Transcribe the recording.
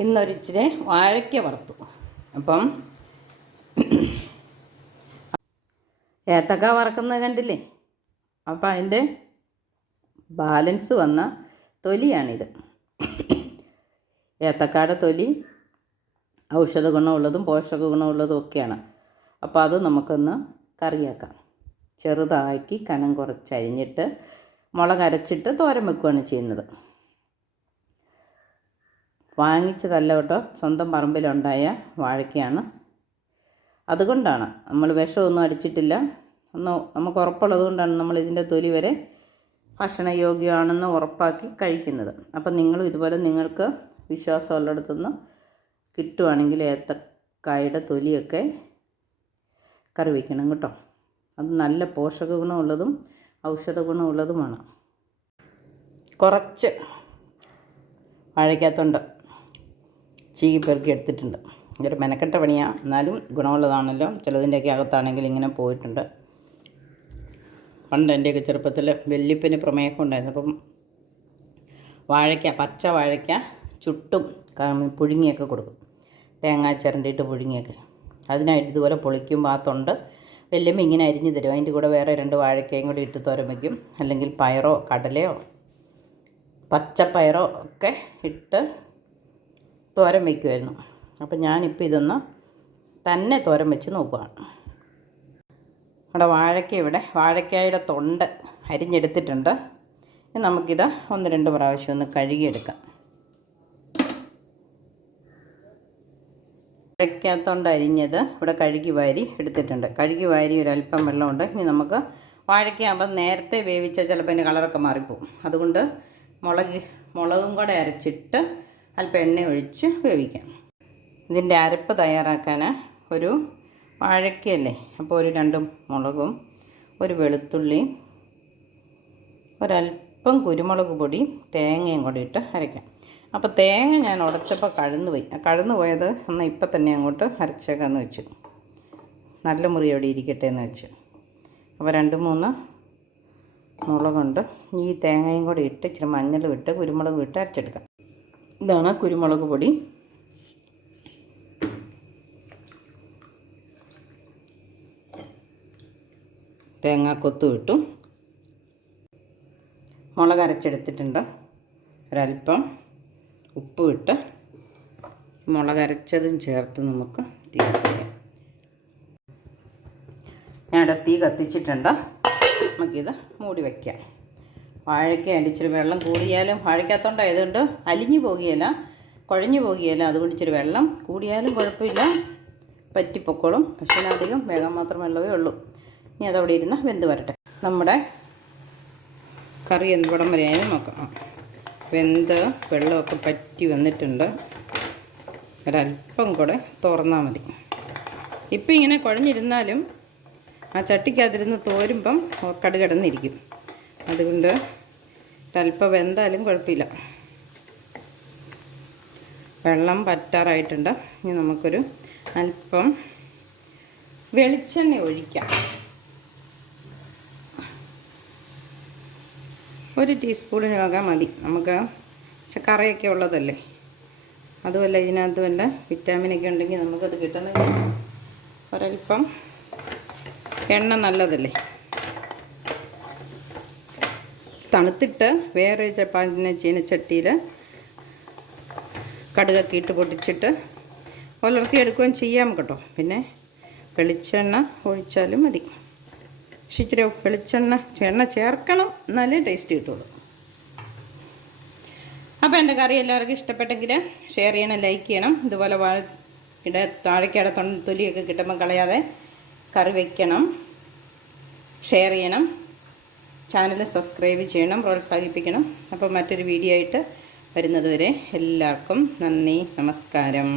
ഇന്നൊരിച്ചിരി വാഴയ്ക്ക വറുത്തു. അപ്പം ഏത്തക്ക വറക്കുന്നത് കണ്ടില്ലേ? അപ്പം അതിന്റെ ബാലൻസ് വന്ന തൊലിയാണിത്. ഏത്തക്കാടെ തൊലി ഔഷധ ഗുണമുള്ളതും പോഷക ഗുണമുള്ളതും ഒക്കെയാണ്. അപ്പോൾ അത് നമുക്കൊന്ന് കറിയാക്കാം. ചെറുതാക്കി കനം കുറച്ച് അരിഞ്ഞിട്ട് മുളക് അരച്ചിട്ട് തോരൻ വെക്കുകയാണ് ചെയ്യുന്നത്. വാങ്ങിച്ചതല്ല കേട്ടോ. സ്വന്തം പറമ്പിലുണ്ടായ വാഴയ്ക്കയാണ് അതുകൊണ്ടാണ് നമ്മൾ വിഷമൊന്നും അടിച്ചിട്ടില്ല. ഒന്ന് നമുക്ക് ഉറപ്പുള്ളത് കൊണ്ടാണ് നമ്മൾ ഇതിന്റെ തൊലി വരെ ഭക്ഷണയോഗ്യമാണെന്ന് ഉറപ്പാക്കി കഴിക്കുന്നത്. അപ്പം നിങ്ങളും ഇതുപോലെ നിങ്ങൾക്ക് വിശ്വാസമുള്ളിടത്തുനിന്ന് കിട്ടുവാണെങ്കിൽ ഏത്തക്കായുടെ തൊലിയൊക്കെ കറി വയ്ക്കണം കേട്ടോ. അത് നല്ല പോഷക ഗുണമുള്ളതും ഔഷധ ഗുണമുള്ളതുമാണ്. കുറച്ച് വാഴയ്ക്കകത്തുണ്ട്. ചീകി പെറുക്കി എടുത്തിട്ടുണ്ട്. ഇതൊരു മെനക്കെട്ട പണിയാണ് എന്നാലും ഗുണമുള്ളതാണല്ലോ. ചിലതിന്റെയൊക്കെ അകത്താണെങ്കിൽ ഇങ്ങനെ പോയിട്ടുണ്ട്. പണ്ട് എന്റെയൊക്കെ ചെറുപ്പത്തിൽ വെല്ലിപ്പിന് പ്രമേഹം ഉണ്ടായിരുന്നു. അപ്പം വാഴയ്ക്ക പച്ച വാഴയ്ക്ക ചുട്ടും പുഴുങ്ങിയൊക്കെ കൊടുക്കും. തേങ്ങ ചിരണ്ടിയിട്ട് പുഴുങ്ങിയൊക്കെ. അതിനായിട്ട് ഇതുപോലെ പൊളിക്കുമ്പോൾ ആ തൊണ്ട് വെല്ലുമ്പോൾ ഇങ്ങനെ അരിഞ്ഞ് തരും. അതിന്റെ കൂടെ വേറെ രണ്ട് വാഴയ്ക്കയും കൂടി ഇട്ട് തോരൻ വയ്ക്കും അല്ലെങ്കിൽ പയറോ കടലയോ പച്ചപ്പയറോ ഒക്കെ ഇട്ട് തോരൻ വയ്ക്കുമായിരുന്നു അപ്പം ഞാനിപ്പോൾ ഇതൊന്ന് തന്നെ തോരൻ വെച്ച് നോക്കുകയാണ് നമ്മുടെ വാഴയ്ക്ക ഇവിടെ വാഴയ്ക്കായുടെ തൊണ്ട് അരിഞ്ഞെടുത്തിട്ടുണ്ട്. നമുക്കിത് ഒന്ന് രണ്ട് പ്രാവശ്യം ഒന്ന് കഴുകിയെടുക്കാം. വാഴയ്ക്കകത്തൊണ്ട് അരിഞ്ഞത് ഇവിടെ കഴുകി വാരി എടുത്തിട്ടുണ്ട്. കഴുകി വാരി ഒരല്പം വെള്ളമുണ്ട്. ഇനി നമുക്ക് വാഴയ്ക്കാകുമ്പോൾ നേരത്തെ വേവിച്ച ചിലപ്പോൾ അതിന്റെ കളറൊക്കെ മാറിപ്പോവും. അതുകൊണ്ട് മുളക് മുളകും കൂടെ അരച്ചിട്ട് അല്പം എണ്ണ ഒഴിച്ച് വേവിക്കാം. ഇതിന്റെ അരപ്പ് തയ്യാറാക്കാൻ ഒരു വാഴക്കയല്ലേ? അപ്പോൾ ഒരു രണ്ട് മുളകും ഒരു വെളുത്തുള്ളിയും ഒരല്പം കുരുമുളക് പൊടി തേങ്ങയും കൂടി ഇട്ട് അരയ്ക്കാം. അപ്പോൾ തേങ്ങ ഞാൻ ഉടച്ചപ്പോൾ കഴന്നു പോയി. കഴന്നു പോയത് എന്നാൽ ഇപ്പം തന്നെ അങ്ങോട്ട് അരച്ചേക്കാന്ന് വെച്ചു. നല്ല മുറി അവിടെ ഇരിക്കട്ടെ എന്ന് വെച്ചു. അപ്പോൾ രണ്ട് മൂന്ന് മുളകുണ്ട്. ഈ തേങ്ങയും കൂടി ഇട്ട് ഇച്ചിരി മഞ്ഞളും ഇട്ട് കുരുമുളകും ഇട്ട് അരച്ചെടുക്കാം. ഇതാണ് കുരുമുളക് പൊടി. തേങ്ങാക്കൊത്തും വിട്ടു മുളക് അരച്ചെടുത്തിട്ടുണ്ട്. ഒരല്പം ഉപ്പ് വിട്ട് മുളക് അരച്ചതും ചേർത്ത് നമുക്ക് തീ കത്തിക്കാം ഞാൻ തീ കത്തിച്ചിട്ടുണ്ട്. നമുക്കിത് മൂടി വയ്ക്കാം വാഴയ്ക്ക ഉണ്ട്. ഇച്ചിരി വെള്ളം കൂടിയാലും വാഴയ്ക്കകത്തോണ്ടായതുകൊണ്ട് അലിഞ്ഞു പോകുകയില്ല. കുഴഞ്ഞു പോകുകയില്ല. അതുകൊണ്ട് ഇച്ചിരി വെള്ളം കൂടിയാലും കുഴപ്പമില്ല. പറ്റിപ്പൊക്കോളും. പക്ഷേ അധികം വേഗം മാത്രം വെള്ളമേ ഉള്ളൂ. ഇനി അതവിടെ ഇരുന്ന് വെന്ത് വരട്ടെ. നമ്മുടെ കറി എന്തിടം വരെ ആയാലും നോക്കാം. വെന്ത് വെള്ളമൊക്കെ പറ്റി വന്നിട്ടുണ്ട്. ഒരല്പം കൂടെ തുറന്നാൽ മതി. ഇപ്പം ഇങ്ങനെ കുഴഞ്ഞിരുന്നാലും ആ ചട്ടിക്കകത്തിരുന്ന് തോരുമ്പം കടുകടന്നിരിക്കും. അതുകൊണ്ട് ഒരല്പം വെന്താലും കുഴപ്പമില്ല. വെള്ളം പറ്റാറായിട്ടുണ്ട്. ഇനി നമുക്കൊരു അല്പം വെളിച്ചെണ്ണ ഒഴിക്കാം. ഒരു ടീസ്പൂണിന് വക മതി. നമുക്ക് കറിയൊക്കെ ഉള്ളതല്ലേ? അതുമല്ല ഇതിനകത്ത് വല്ല വിറ്റാമിനൊക്കെ ഉണ്ടെങ്കിൽ നമുക്കത് കിട്ടണമെങ്കിൽ ഒരല്പം എണ്ണ നല്ലതല്ലേ? തണുത്തിട്ട് വേറെ ചപ്പാത്തിനെ ചീനച്ചട്ടിയിൽ കടുകൊക്കെ ഇട്ട് പൊട്ടിച്ചിട്ട് പുലർത്തി എടുക്കുകയും ചെയ്യാം കേട്ടോ. പിന്നെ വെളിച്ചെണ്ണ ഒഴിച്ചാലും മതി. പക്ഷെ ഇച്ചിരി വെളിച്ചെണ്ണ എണ്ണ ചേർക്കണം എന്നാലേ ടേസ്റ്റ് കിട്ടുള്ളൂ. അപ്പോൾ എന്റെ കറി എല്ലാവർക്കും ഇഷ്ടപ്പെട്ടെങ്കിൽ ഷെയർ ചെയ്യണം ലൈക്ക് ചെയ്യണം. ഇതുപോലെ വാഴ ഇട താഴേക്കട തൊലിയൊക്കെ കിട്ടുമ്പോൾ കളയാതെ കറി വയ്ക്കണം ഷെയർ ചെയ്യണം. ചാനൽ സബ്സ്ക്രൈബ് ചെയ്യണം പ്രോത്സാഹിപ്പിക്കണം. അപ്പോൾ മറ്റൊരു വീഡിയോ ആയിട്ട് വരുന്നതുവരെ എല്ലാവർക്കും നന്ദി നമസ്കാരം.